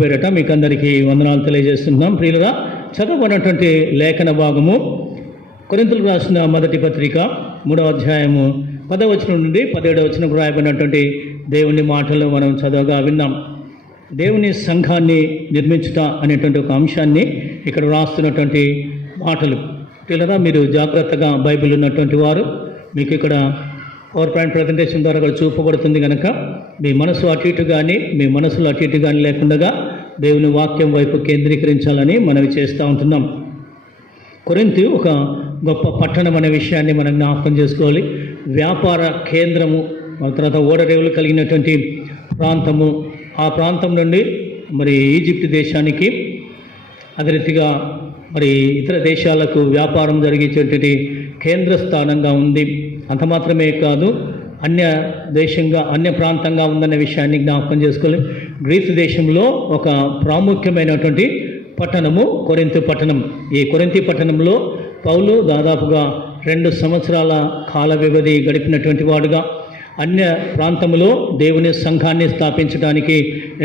పేరట మీకు అందరికీ వందనాలు తెలియజేస్తున్నాం. ప్రియులుగా చదవబడినటువంటి లేఖన భాగము కొరింథీయులకు రాసిన మొదటి పత్రిక 3వ అధ్యాయము 10వ వచనం నుండి 17వ వచనం రాయబడినటువంటి దేవుని మాటలు మనం చదవగా విన్నాం. దేవుని సంఘాన్ని నిర్మించుట అనేటువంటి ఒక అంశాన్ని ఇక్కడ రాస్తున్నటువంటి మాటలు. ప్రియులుగా మీరు జాగ్రత్తగా బైబిల్ ఉన్నటువంటి వారు మీకు ఇక్కడ పవర్ పాయింట్ ప్రజెంటేషన్ ద్వారా కూడా చూపబడుతుంది కనుక మీ మనసు అటు ఇటు కానీ మీ మనసులో అటు ఇటు కానీ లేకుండా దేవుని వాక్యం వైపు కేంద్రీకరించాలని మనవి చేస్తూ ఉంటున్నాం. కొరింథీ ఒక గొప్ప పట్టణం అనే విషయాన్ని మనం జ్ఞాపకం చేసుకోవాలి. వ్యాపార కేంద్రము, తర్వాత ఓడరేవులు కలిగినటువంటి ప్రాంతము. ఆ ప్రాంతం నుండి మరి ఈజిప్ట్ దేశానికి, అదే రీతిగా మరి ఇతర దేశాలకు వ్యాపారం జరిగేటువంటి కేంద్ర స్థానంగా ఉంది. అంత మాత్రమే కాదు, అన్య ప్రాంతంగా ఉందన్న విషయాన్ని జ్ఞాపకం చేసుకోవాలి. గ్రీసు దేశంలో ఒక ప్రాముఖ్యమైనటువంటి పట్టణము కొరింథీ పట్టణం. ఈ కొరింథీ పట్టణంలో పౌలు దాదాపుగా 2 సంవత్సరాల కాల వ్యవధి గడిపినటువంటి వాడుగా, అన్య ప్రాంతంలో దేవుని సంఘాన్ని స్థాపించడానికి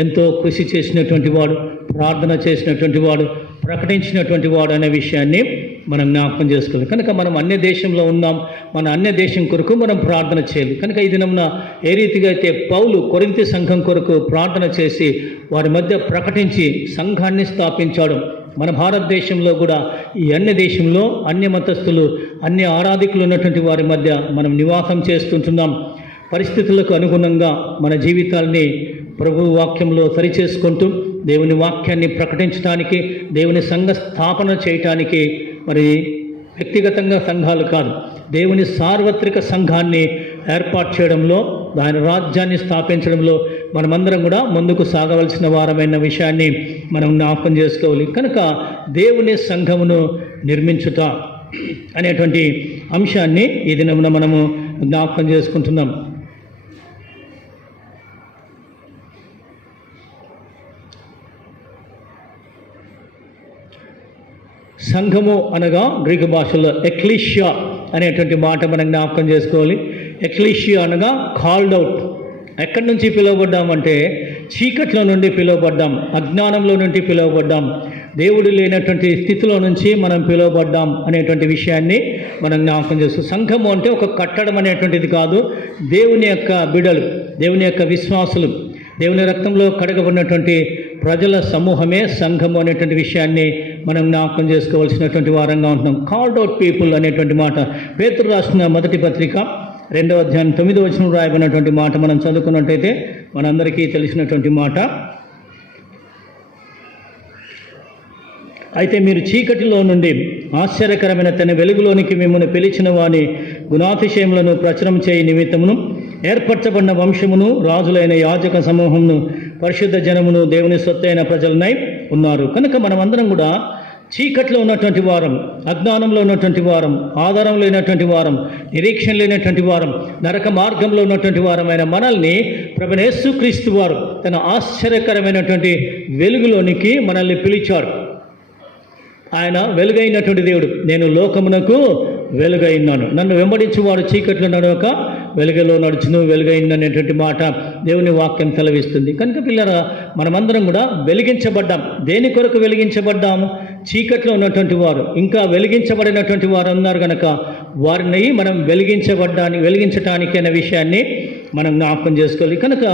ఎంతో కృషి చేసినటువంటి వాడు, ప్రార్థన చేసినటువంటి వాడు, ప్రకటించినటువంటి వాడు అనే విషయాన్ని మనం జ్ఞాపకం చేసుకోవాలి. కనుక మనం అన్య దేశంలో ఉన్నాం, మన అన్య దేశం కొరకు మనం ప్రార్థన చేయాలి. కనుక ఈ దినమున ఏ రీతిగా అయితే పౌలు కొరింథీ సంఘం కొరకు ప్రార్థన చేసి వారి మధ్య ప్రకటించి సంఘాన్ని స్థాపించాడు, మన భారతదేశంలో కూడా ఈ అన్య దేశంలో అన్య మతస్థులు, అన్య ఆరాధికులు ఉన్నటువంటి వారి మధ్య మనం నివాసం చేస్తుంటున్నాం. పరిస్థితులకు అనుగుణంగా మన జీవితాల్ని ప్రభు వాక్యంలో సరిచేసుకుంటూ దేవుని వాక్యాన్ని ప్రకటించడానికి, దేవుని సంఘ స్థాపన చేయటానికి, మరి వ్యక్తిగతంగా సంఘాలు కాదు, దేవుని సార్వత్రిక సంఘాన్ని ఏర్పాటు చేయడంలో, దాని రాజ్యాన్ని స్థాపించడంలో మనమందరం కూడా ముందుకు సాగవలసిన వారమైన విషయాన్ని మనం జ్ఞాపకం చేసుకోవాలి. కనుక దేవుని సంఘమును నిర్మించుట అనేటువంటి అంశాన్ని ఈ దినమున మనము జ్ఞాపకం చేసుకుంటున్నాం. సంఘము అనగా గ్రీకు భాషలో ఎక్లీషియా అనేటువంటి మాట మనం జ్ఞాపకం చేసుకోవాలి. ఎక్లీషియా అనగా కాల్డ్ అవుట్. ఎక్కడి నుంచి పిలువబడ్డామంటే చీకట్లో నుండి పిలువబడ్డాం, అజ్ఞానంలో నుండి పిలువబడ్డాం, దేవుడు లేనటువంటి స్థితిలో నుంచి మనం పిలువబడ్డాం అనేటువంటి విషయాన్ని మనం జ్ఞాపకం చేసుకోవాలి. సంఘము అంటే ఒక కట్టడం అనేటువంటిది కాదు, దేవుని యొక్క బిడలు, దేవుని యొక్క విశ్వాసులు, దేవుని రక్తంలో కడగబడినటువంటి ప్రజల సమూహమే సంఘము అనేటువంటి విషయాన్ని మనం జ్ఞాపకం చేసుకోవాల్సినటువంటి వారంగా ఉంటున్నాం. కాల్డ్ అవుట్ పీపుల్ అనేటువంటి మాట పేతురు రాసిన మొదటి పత్రిక 2వ అధ్యాయం 9వ వచనం రాయబడినటువంటి మాట మనం చదువుకున్నట్టయితే మనందరికీ తెలిసినటువంటి మాట. అయితే మీరు చీకటిలో నుండి ఆశ్చర్యకరమైన తన వెలుగులోనికి మిమ్మల్ని పిలిచిన వాని గుణాతిశయములను ప్రచురం చేయి నిమిత్తమును ఏర్పరచబడిన వంశమును, రాజులైన యాజక సమూహమును, పరిశుద్ధ జనమును, దేవుని సొత్తైన ప్రజలనై ఉన్నారు. కనుక మనమందరం కూడా చీకట్లో ఉన్నటువంటి వారం, అజ్ఞానంలో ఉన్నటువంటి వారం, ఆధారం లేనటువంటి వారం, నిరీక్షణ లేనటువంటి వారం, నరక మార్గంలో ఉన్నటువంటి వారమైన మనల్ని ప్రభువైన యేసుక్రీస్తు వారు తన ఆశ్చర్యకరమైనటువంటి వెలుగులోనికి మనల్ని పిలిచాడు. ఆయన వెలుగైనటువంటి దేవుడు. నేను లోకమునకు వెలుగైనాను, నన్ను వెంబడించువాడు చీకట్లో నడవక వెలుగులో నడుచును, వెలుగైందనేటువంటి మాట దేవుని వాక్యం సెలవిస్తుంది. కనుక పిల్లరా, మనమందరం కూడా వెలిగించబడ్డాం. దేని కొరకు వెలిగించబడ్డాము? చీకట్లో ఉన్నటువంటి వారు, ఇంకా వెలిగించబడినటువంటి వారు ఉన్నారు కనుక వారిని మనం వెలిగించటానికి అనే విషయాన్ని మనం జ్ఞాపకం చేసుకోవాలి. కనుక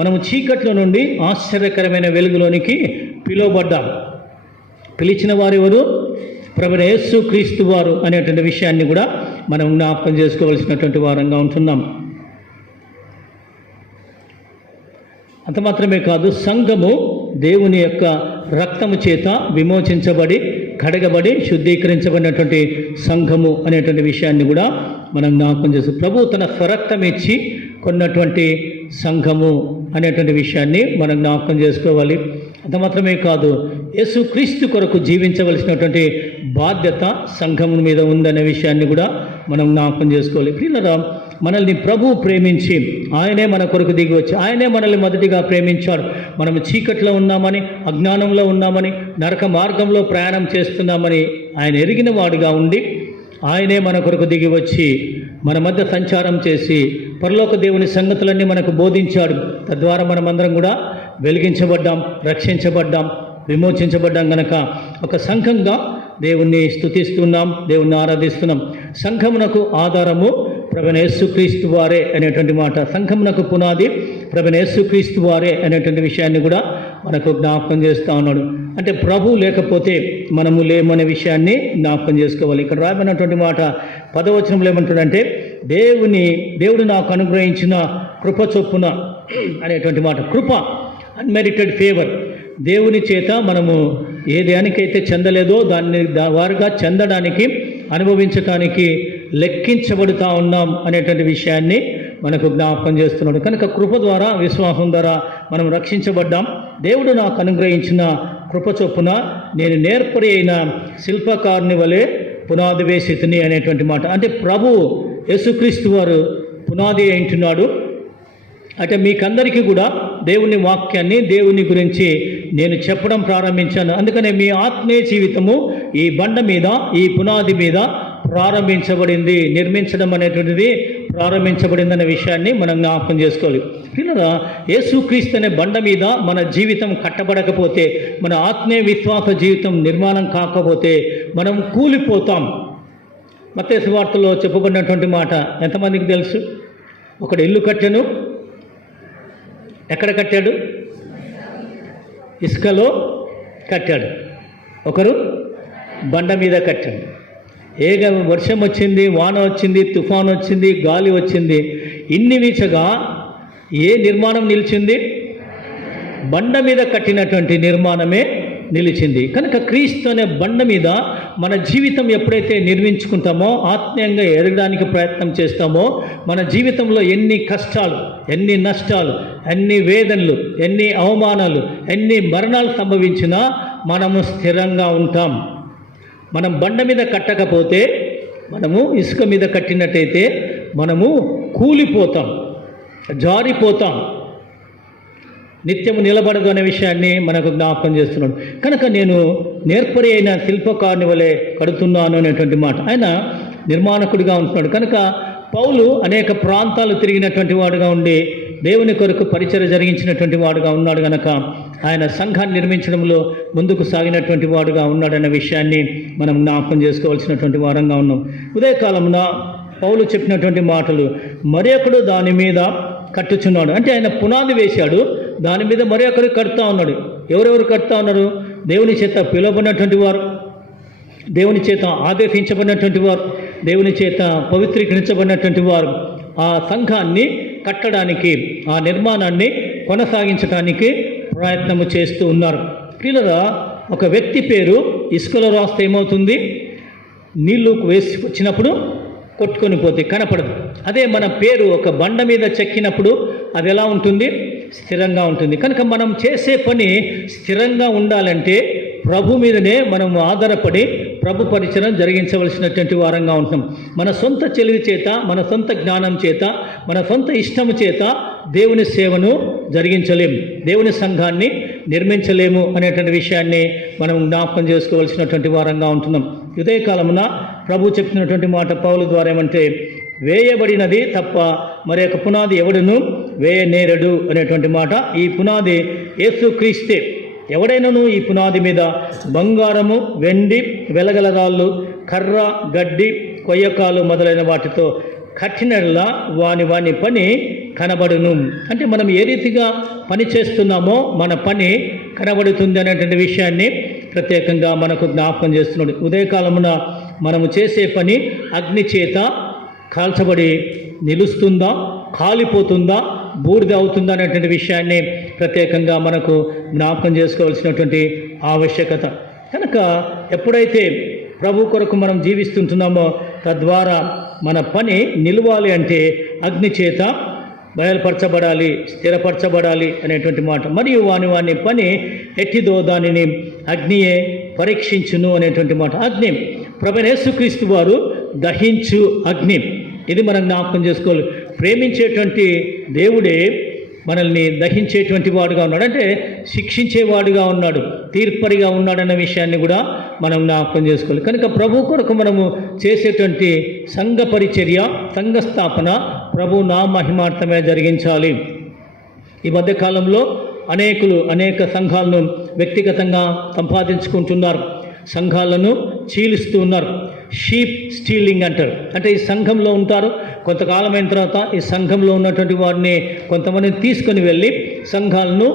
మనము చీకట్లో నుండి ఆశ్చర్యకరమైన వెలుగులోనికి పిలువబడ్డాం. పిలిచిన వారు ఎవరు? ప్రభువైన యేసుక్రీస్తు వారు అనేటువంటి విషయాన్ని కూడా మనం జ్ఞాపకం చేసుకోవాల్సినటువంటి వారంగా ఉంటున్నాం. అంత మాత్రమే కాదు, సంఘము దేవుని యొక్క రక్తము చేత విమోచించబడి, కడగబడి, శుద్ధీకరించబడినటువంటి సంఘము అనేటువంటి విషయాన్ని కూడా మనం జ్ఞాపకం చేస్తాం. ప్రభు తన స్వరక్తం ఇచ్చి కొన్నటువంటి సంఘము అనేటువంటి విషయాన్ని మనం జ్ఞాపకం చేసుకోవాలి. అంత మాత్రమే కాదు, యేసుక్రీస్తు కొరకు జీవించవలసినటువంటి బాధ్యత సంఘం మీద ఉందనే విషయాన్ని కూడా మనం జ్ఞాపకం చేసుకోవాలి. ప్రియులారా, మనల్ని ప్రభు ప్రేమించి ఆయనే మన కొరకు దిగి వచ్చి ఆయనే మనల్ని మొదటిగా ప్రేమించాడు. మనము చీకట్లో ఉన్నామని, అజ్ఞానంలో ఉన్నామని, నరక మార్గంలో ప్రయాణం చేస్తున్నామని ఆయన ఎరిగిన వాడుగా ఉండి ఆయనే మన కొరకు దిగి వచ్చి మన మధ్య సంచారం చేసి పరలోక దేవుని సంగతులన్నీ మనకు బోధించాడు. తద్వారా మనమందరం కూడా వెలిగించబడ్డాం, రక్షించబడ్డాం, విమోచించబడ్డాం గనక ఒక సంఘంగా దేవుణ్ణి స్తుతిస్తున్నాం, దేవుణ్ణి ఆరాధిస్తున్నాం. సంఘమునకు ఆధారము ప్రభువైన యేసుక్రీస్తు వారే అనేటువంటి మాట, సంఘమునకు పునాది ప్రభువైన యేసుక్రీస్తు వారే అనేటువంటి విషయాన్ని కూడా మనకు జ్ఞాపకం చేస్తూ ఉన్నాడు. అంటే ప్రభు లేకపోతే మనము లేమనే విషయాన్ని జ్ఞాపకం చేసుకోవాలి. ఇక్కడ రాబడినటువంటి మాట 10వ వచనంలో ఏమంటాడంటే దేవుడు నాకు అనుగ్రహించిన కృప చొప్పున అనేటువంటి మాట. కృప, అన్మెరిటెడ్ ఫేవర్. దేవుని చేత మనము ఏ దానికైతే చెందలేదో దాన్ని వారుగా చెందడానికి, అనుభవించడానికి లెక్కించబడుతూ ఉన్నాం అనేటువంటి విషయాన్ని మనకు జ్ఞాపకం చేస్తున్నాడు. కనుక కృప ద్వారా, విశ్వాసం ద్వారా మనం రక్షించబడ్డాం. దేవుడు నాకు అనుగ్రహించిన కృప చొప్పున నేను నేర్పరి అయిన శిల్పకారుని వలె పునాది వేసితిని అనేటువంటి మాట. అంటే ప్రభువు యేసుక్రీస్తు వారు పునాది అంటున్నాడు. అంటే మీకందరికీ కూడా దేవుని వాక్యాన్ని, దేవుని గురించి నేను చెప్పడం ప్రారంభించాను. అందుకనే మీ ఆత్మీయ జీవితము ఈ బండ మీద, ఈ పునాది మీద ప్రారంభించబడింది. నిర్మించడం అనేటువంటిది ప్రారంభించబడింది అనే విషయాన్ని మనం జ్ఞాపకం చేసుకోవాలి. పిల్లల, యేసుక్రీస్తు అనే బండ మీద మన జీవితం కట్టబడకపోతే, మన ఆత్మీయ విశ్వాస జీవితం నిర్మాణం కాకపోతే మనం కూలిపోతాం. మత్తయి సువార్తలో చెప్పబడినటువంటి మాట ఎంతమందికి తెలుసు? ఒకడు ఇల్లు కట్టెను. ఎక్కడ కట్టాడు? ఇసుకలో కట్టాడు. ఒకరు బండ మీద కట్టాడు. వర్షం వచ్చింది, వాన వచ్చింది, తుఫాను వచ్చింది, గాలి వచ్చింది, ఇన్ని వీచగా ఏ నిర్మాణం నిలిచింది? బండ మీద కట్టినటువంటి నిర్మాణమే నిలిచింది. కనుక క్రీస్తు అనే బండ మీద మన జీవితం ఎప్పుడైతే నిర్మించుకుంటామో, ఆత్మీయంగా ఎదగడానికి ప్రయత్నం చేస్తామో, మన జీవితంలో ఎన్ని కష్టాలు, ఎన్ని నష్టాలు, ఎన్ని వేదనలు, ఎన్ని అవమానాలు, ఎన్ని మరణాలు సంభవించినా మనము స్థిరంగా ఉంటాం. మనం బండ మీద కట్టకపోతే, మనము ఇసుక మీద కట్టినట్టయితే మనము కూలిపోతాం, జారిపోతాం, నిత్యము నిలబడదు అనే విషయాన్ని మనకు జ్ఞాపకం చేస్తున్నాడు. కనుక నేను నేర్పరి అయిన శిల్పకారుని వలె కడుతున్నాను అనేటువంటి మాట. ఆయన నిర్మాణకుడిగా ఉంటున్నాడు. కనుక పౌలు అనేక ప్రాంతాలు తిరిగినటువంటి వాడుగా ఉండి దేవుని కొరకు పరిచర్య జరిగించినటువంటి వాడుగా ఉన్నాడు. కనుక ఆయన సంఘాన్ని నిర్మించడంలో ముందుకు సాగినటువంటి వాడుగా ఉన్నాడన్న విషయాన్ని మనం జ్ఞాపకం చేసుకోవాల్సినటువంటి వారంగా ఉన్నాం. ఉదయకాలమున పౌలు చెప్పినటువంటి మాటలు, మరి ఒకడు దాని మీద కట్టుచున్నాడు. అంటే ఆయన పునాది వేశాడు, దాని మీద మరి ఒకరు కడుతూ ఉన్నాడు. ఎవరెవరు కడుతూ ఉన్నారు? దేవుని చేత పిలువబడినటువంటి వారు, దేవుని చేత ఆదేశించబడినటువంటి వారు, దేవుని చేత పవిత్రీకరించబడినటువంటి వారు ఆ సంఘాన్ని కట్టడానికి, ఆ నిర్మాణాన్ని కొనసాగించడానికి ప్రయత్నము చేస్తూ ఉన్నారు. పిల్లరా, ఒక వ్యక్తి పేరు ఇసుకలో రాస్తే ఏమవుతుంది? నీళ్లు వేసి వచ్చినప్పుడు కొట్టుకొని పోతే కనపడదు. అదే మన పేరు ఒక బండ మీద చెక్కినప్పుడు అది ఎలా ఉంటుంది? స్థిరంగా ఉంటుంది. కనుక మనం చేసే పని స్థిరంగా ఉండాలంటే ప్రభు మీదనే మనం ఆధారపడి ప్రభు పరిచయం జరిగించవలసినటువంటి వారంగా ఉంటాం. మన సొంత తెలివి చేత, మన సొంత జ్ఞానం చేత, మన సొంత ఇష్టము చేత దేవుని సేవను జరిగించలేము, దేవుని సంఘాన్ని నిర్మించలేము అనేటువంటి విషయాన్ని మనం జ్ఞాపకం చేసుకోవాల్సినటువంటి వారంగా ఉంటున్నాం. ఉదయకాలమున ప్రభు చెప్పినటువంటి మాట పౌలు ద్వారా ఏమంటే, వేయబడినది తప్ప మరి ఒక పునాది ఎవడును వేయనేరడు అనేటువంటి మాట. ఈ పునాది యేసుక్రీస్తే. ఎవడైనాను ఈ పునాది మీద బంగారము, వెండి, వెలగలరాళ్ళు, కర్ర, గడ్డి, కొయ్యకాలు మొదలైన వాటితో కట్టినలా వాని పని కనబడును. అంటే మనం ఏ రీతిగా పని చేస్తున్నామో మన పని కనబడుతుంది అనేటువంటి విషయాన్ని ప్రత్యేకంగా మనకు జ్ఞాపకం చేస్తున్నాడు. ఉదయకాలమున మనము చేసే పని అగ్ని చేత కాల్చబడి నిలుస్తుందా, కాలిపోతుందా, బూడిద అవుతుందా అనేటువంటి విషయాన్ని ప్రత్యేకంగా మనకు జ్ఞాపకం చేసుకోవాల్సినటువంటి ఆవశ్యకత. కనుక ఎప్పుడైతే ప్రభు కొరకు మనం జీవిస్తుంటున్నామో తద్వారా మన పని నిలవాలి అంటే అగ్ని చేత బయలుపరచబడాలి, స్థిరపరచబడాలి అనేటువంటి మాట. మరియు వాని పని ఎట్టిదో దానిని అగ్నియే పరీక్షించును అనేటువంటి మాట. అగ్ని ప్రభువైన యేసుక్రీస్తు వారు దహించు అగ్ని. ఇది మనం జ్ఞాపకం చేసుకోవాలి. ప్రేమించేటువంటి దేవుడే మనల్ని దహించేటువంటి వాడుగా ఉన్నాడు, అంటే శిక్షించేవాడుగా ఉన్నాడు, తీర్పరిగా ఉన్నాడన్న విషయాన్ని కూడా మనం జ్ఞాపకం చేసుకోవాలి. కనుక ప్రభు కొరకు మనము చేసేటువంటి సంఘ పరిచర్య, సంఘ స్థాపన ప్రభు నా మహిమార్థమే జరిగించాలి. ఈ మధ్యకాలంలో అనేకులు అనేక సంఘాలను వ్యక్తిగతంగా సంపాదించుకుంటున్నారు, సంఘాలను చీలుస్తూ ఉన్నారు. షీప్ స్టీలింగ్ అంటారు. అంటే ఈ సంఘంలో ఉంటారు, కొంతకాలమైన తర్వాత ఈ సంఘంలో ఉన్నటువంటి వారిని కొంతమందిని తీసుకొని వెళ్ళి సంఘాలను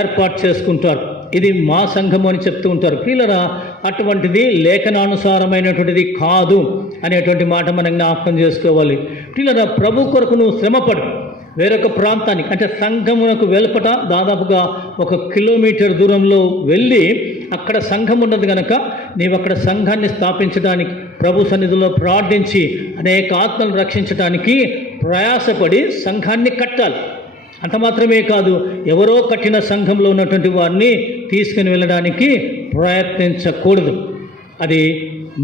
ఏర్పాటు చేసుకుంటారు. ఇది మా సంఘం అని చెప్తూ ఉంటారు. ప్రియులారా, అటువంటిది లేఖనానుసారమైనటువంటిది కాదు అనేటువంటి మాట మనం జ్ఞాపకం చేసుకోవాలి. ప్రియులారా, ప్రభు కొరకు నువ్వు శ్రమపడు. వేరొక ప్రాంతానికి అంటే సంఘమునకు వెలుపట దాదాపుగా 1 కిలోమీటర్ దూరంలో వెళ్ళి అక్కడ సంఘం ఉన్నది కనుక నీవు అక్కడ సంఘాన్ని స్థాపించడానికి, ప్రభు సన్నిధిలో ప్రార్థించి అనేక ఆత్మలను రక్షించడానికి ప్రయాసపడి సంఘాన్ని కట్టాలి. అంత మాత్రమే కాదు, ఎవరో కట్టిన సంఘంలో ఉన్నటువంటి వారిని తీసుకుని వెళ్ళడానికి ప్రయత్నించకూడదు. అది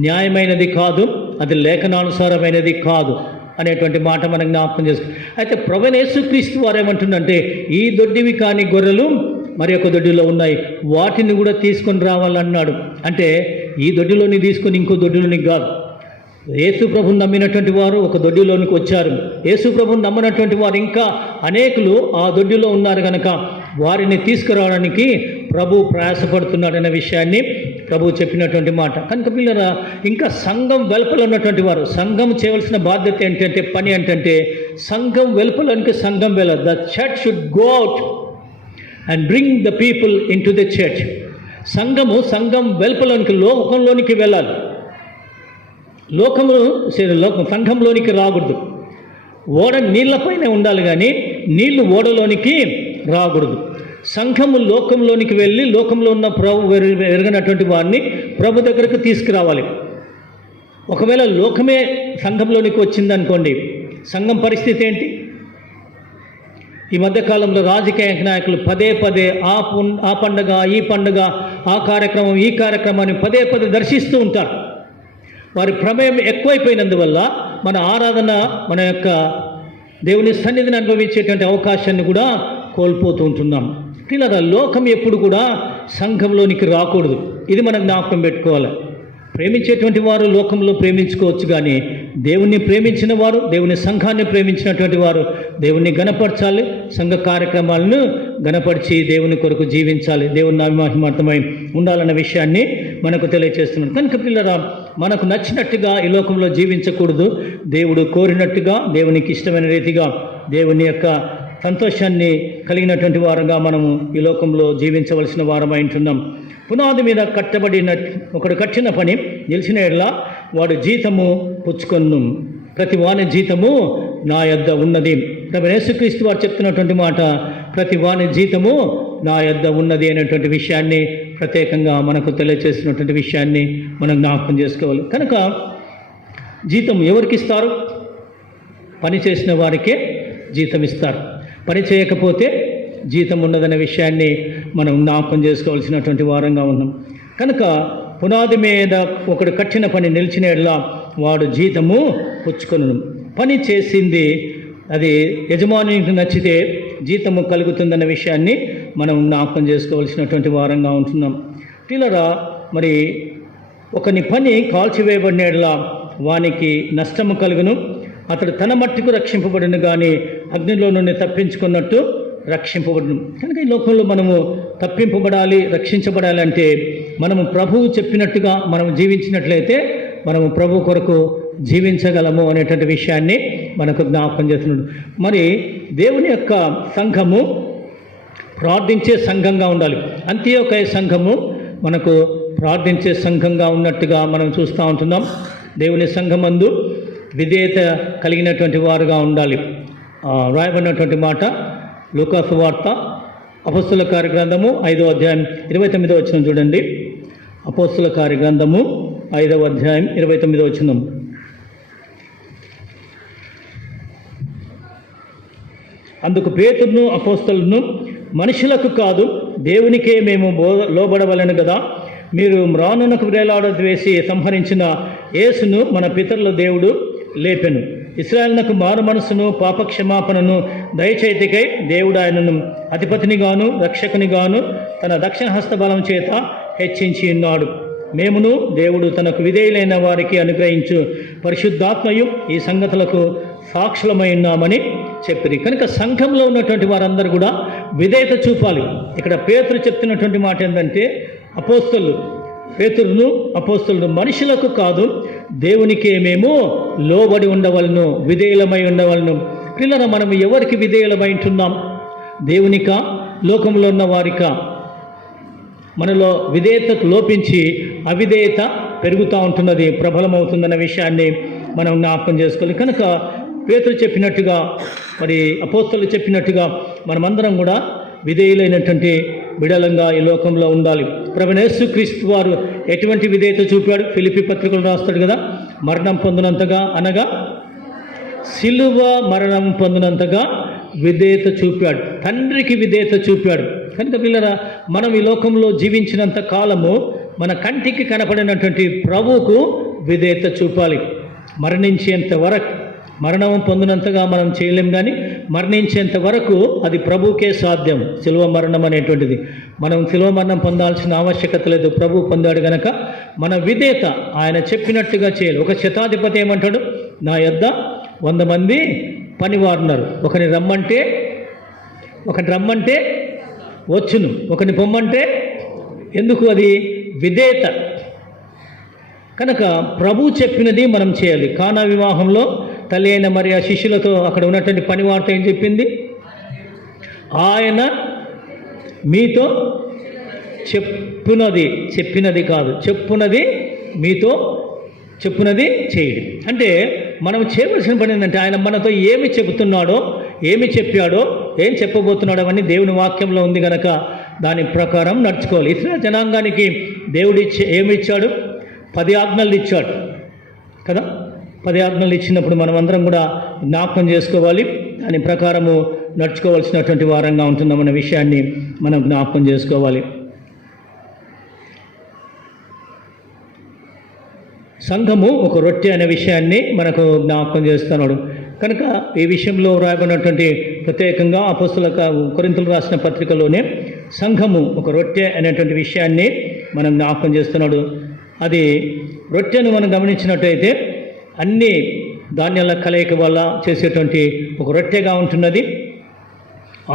న్యాయమైనది కాదు, అది లేఖనానుసారమైనది కాదు అనేటువంటి మాట మనం జ్ఞాపకం చేసుకోవాలి. అయితే ప్రభువైన యేసుక్రీస్తు వారు ఏమంటుందంటే, ఈ దొడ్డివి కాని గొర్రెలు మరి ఒక దొడ్డిలో ఉన్నాయి, వాటిని కూడా తీసుకొని రావాలన్నాడు. అంటే ఈ దొడ్డిలోని తీసుకొని ఇంకో దొడ్డిలోనికి కాదు. యేసు ప్రభుని నమ్మినటువంటి వారు ఒక దొడ్డిలోనికి వచ్చారు. యేసు ప్రభుని నమ్మనటువంటి వారు ఇంకా అనేకులు ఆ దొడ్డిలో ఉన్నారు కనుక వారిని తీసుకురావడానికి ప్రభు ప్రయాసపడుతున్నాడనే విషయాన్ని ప్రభు చెప్పినటువంటి మాట. కనుక పిల్లరా, ఇంకా సంఘం వెలుపల ఉన్నటువంటి వారు, సంఘం చేయవలసిన బాధ్యత ఏంటంటే, పని ఏంటంటే, సంఘం వెలుపలోనికి సంఘం వెళ్ళదు. The church should go out and bring the people in to the church. సంఘం వెలుపలోనికి, లోకంలోనికి వెళ్ళాలి. సంఘంలోనికి రాకూడదు. ఓడ నీళ్లపైనే ఉండాలి కానీ నీళ్లు ఓడలోనికి రాకూడదు. సంఘము లోకంలోనికి వెళ్ళి లోకంలో ఉన్న ప్రభు ఎరగనటువంటి వారిని ప్రభు దగ్గరకు తీసుకురావాలి. ఒకవేళ లోకమే సంఘంలోనికి వచ్చిందనుకోండి, సంఘం పరిస్థితి ఏంటి? ఈ మధ్యకాలంలో రాజకీయ నాయకులు పదే ఆ పండగ, ఈ పండగ, ఆ కార్యక్రమం, ఈ కార్యక్రమాన్ని పదే దర్శిస్తూ ఉంటారు. వారి ప్రమేయం ఎక్కువైపోయినందువల్ల మన ఆరాధన, మన యొక్క దేవుని సన్నిధిని అనుభవించేటువంటి అవకాశాన్ని కూడా కోల్పోతూ ఉంటున్నాం. పిల్లల, లోకం ఎప్పుడు కూడా సంఘంలోనికి రాకూడదు. ఇది మనం జ్ఞాపకం పెట్టుకోవాలి. ప్రేమించేటువంటి వారు లోకంలో ప్రేమించుకోవచ్చు, కానీ దేవుణ్ణి ప్రేమించిన వారు, దేవుని సంఘాన్ని ప్రేమించినటువంటి వారు దేవుణ్ణి గణపరచాలి, సంఘ కార్యక్రమాలను గణపరిచి దేవుని కొరకు జీవించాలి, దేవుని నామహిమార్థమై ఉండాలన్న విషయాన్ని మనకు తెలియజేస్తున్నాడు. కనుక పిల్లరా, మనకు నచ్చినట్టుగా ఈ లోకంలో జీవించకూడదు. దేవుడు కోరినట్టుగా, దేవునికి ఇష్టమైన రీతిగా, దేవుని యొక్క సంతోషాన్ని కలిగినటువంటి వారంగా మనము ఈ లోకంలో జీవించవలసిన వారమై ఉంటున్నాం. పునాది మీద కట్టబడిన ఒకడు కట్టిన పని నిలిచిన ఎడల వాడు జీతము పుచ్చుకొను, ప్రతి వాని జీతము నా యొద్ద ఉన్నది. ప్రభువైన యేసుక్రీస్తు వారు చెప్తున్నటువంటి మాట, ప్రతి వాని జీతము నా యొద్ద ఉన్నది అనేటువంటి విషయాన్ని ప్రత్యేకంగా మనకు తెలియజేసినటువంటి విషయాన్ని మనం జ్ఞాపకం చేసుకోవాలి. కనుక జీతం ఎవరికి ఇస్తారు? పని చేసిన వారికే జీతం ఇస్తారు. పని చేయకపోతే జీతం ఉన్నదనే విషయాన్ని మనం జ్ఞాపకం చేసుకోవాల్సినటువంటి వారంగా ఉన్నాం. కనుక పునాది మీద ఒకడు కట్టిన పని నిలిచిన ఎడలా వాడు జీతము పుచ్చుకొను. పని చేసింది అది యజమానికి నచ్చితే జీతము కలుగుతుందన్న విషయాన్ని మనం జ్ఞాపకం చేసుకోవాల్సినటువంటి వారంగా ఉంటున్నాం. పిల్లరా, మరి ఒకని పని కాల్చివేయబడిన ఎడలా వానికి నష్టము కలుగును. అతడు తన మట్టుకు రక్షింపబడిన కానీ అగ్నిలో నుండి తప్పించుకున్నట్టు రక్షింపబడును. కనుక ఈ లోకంలో మనము తప్పింపబడాలి, రక్షించబడాలి అంటే మనము ప్రభువు చెప్పినట్టుగా మనం జీవించినట్లయితే మనము ప్రభు కొరకు జీవించగలము అనేటువంటి విషయాన్ని మనకు జ్ఞాపకం చేస్తున్నాడు. మరి దేవుని యొక్క సంఘము ప్రార్థించే సంఘంగా ఉండాలి. అంత్యోకయ సంఘము మనకు ప్రార్థించే సంఘంగా ఉన్నట్టుగా మనం చూస్తూ ఉంటున్నాం. దేవుని సంఘమందు విధేయత కలిగినటువంటి వారుగా ఉండాలి. రాయబడినటువంటి మాట లూకా సువార్త అపోస్తల కార్యగ్రంథము 5వ అధ్యాయం 29వ వచనం చూడండి. అపోస్తల కార్యగ్రంథము 5వ అధ్యాయం 29వ వచనం. అందుకు పేతురును అపోస్తలును, మనుషులకు కాదు దేవునికే మేము లోబడవలెను కదా. మీరు మ్రానునకు వేలాడ వేసి సంహరించిన యేసును మన పితరుల దేవుడు లేపెను. ఇశ్రాయేలునకు మారు మనసును పాపక్షమాపణను దయచేతికై దేవుడు ఆయనను అధిపతినిగాను రక్షకునిగాను తన దక్షిణ హస్తబలం చేత హెచ్చించి ఉన్నాడు. మేమును దేవుడు తనకు విధేయులైన వారికి అనుగ్రహించు పరిశుద్ధాత్మయు ఈ సంగతులకు సాక్షులమై ఉన్నామని చెప్పిరి. కనుక సంఘంలో ఉన్నటువంటి వారందరూ కూడా విధేయత చూపాలి. ఇక్కడ పేతురు చెప్తున్నటువంటి మాట ఏంటంటే, పేతురును అపోస్తలును మనుషులకు కాదు దేవునికే మేము లోబడి ఉండవలను, విధేయులమై ఉండవలను. పిల్లల మనం ఎవరికి విధేయులమై ఉంటున్నాం? దేవునికా, లోకంలో ఉన్న వారికా? మనలో విధేయత లోపించి అవిధేయత పెరుగుతూ ఉంటున్నది, ప్రబలమవుతుందన్న విషయాన్ని మనం జ్ఞాపకం చేసుకోవాలి. కనుక పేతురు చెప్పినట్టుగా, మరి అపోస్తలులు చెప్పినట్టుగా మనమందరం కూడా విధేయులైనటువంటి బిడలంగా ఈ లోకంలో ఉండాలి. ప్రభువైన యేసుక్రీస్తు వారు ఎటువంటి విధేయత చూపాడు? ఫిలిప్పీ పత్రికలు రాస్తాడు కదా, మరణం పొందినంతగా, అనగా సిలువ మరణం పొందినంతగా విధేయత చూపాడు, తండ్రికి విధేయత చూపాడు. కనుక పిల్లరా, మనం ఈ లోకంలో జీవించినంత కాలము మన కంటికి కనపడినటువంటి ప్రభువుకు విధేయత చూపాలి. మరణించేంత వరకు, మరణం పొందినంతగా మనం చేయలేం, కానీ మరణించేంత వరకు అది ప్రభువుకే సాధ్యం. శిలువ మరణం అనేటువంటిది మనం శిలువ మరణం పొందాల్సిన ఆవశ్యకత లేదు, ప్రభు పొందాడు గనక మన విధేయత ఆయన చెప్పినట్టుగా చేయాలి. ఒక శతాధిపతి ఏమంటాడు? నా యొద్ద 100 మంది పనివారున్నారు, ఒకని రమ్మంటే వచ్చును, ఒకని పొమ్మంటే ఎందుకు? అది విధేయత. కనుక ప్రభు చెప్పినది మనం చేయాలి. కానా వివాహంలో తల్లి అయిన మరి ఆ శిష్యులతో అక్కడ ఉన్నటువంటి పనివార్త ఏం చెప్పింది? ఆయన మీతో చెప్పినది కాదు, మీతో చెప్పునది చేయడు. అంటే మనం చేయవలసిన పని ఏంటంటే, ఆయన మనతో ఏమి చెబుతున్నాడో, ఏమి చెప్పాడో, ఏం చెప్పబోతున్నాడో అవన్నీ దేవుని వాక్యంలో ఉంది కనుక దాని ప్రకారం నడుచుకోవాలి. ఇస్రాయేల్ జనాంగానికి దేవుడు ఏమి ఇచ్చాడు? 10 ఆజ్ఞలు ఇచ్చాడు కదా. 10 ఆజ్ఞలు ఇచ్చినప్పుడు మనం అందరం కూడా జ్ఞాపకం చేసుకోవాలి, దాని ప్రకారము నడుచుకోవాల్సినటువంటి వారంగా ఉంటున్నామన్న విషయాన్ని మనం జ్ఞాపకం చేసుకోవాలి. సంఘము ఒక రొట్టె అనే విషయాన్ని మనకు జ్ఞాపకం చేస్తున్నాడు. కనుక ఈ విషయంలో రాయబడినటువంటి ప్రత్యేకంగా అపోస్తలుల కొరింథీయులకు రాసిన పత్రికలోనే సంఘము ఒక రొట్టె అనేటువంటి విషయాన్ని మనం జ్ఞాపకం చేస్తున్నాడు. అది రొట్టెను మనం గమనించినట్టయితే అన్ని ధాన్యాల కలయిక వల్ల చేసేటువంటి ఒక రొట్టెగా ఉంటున్నది.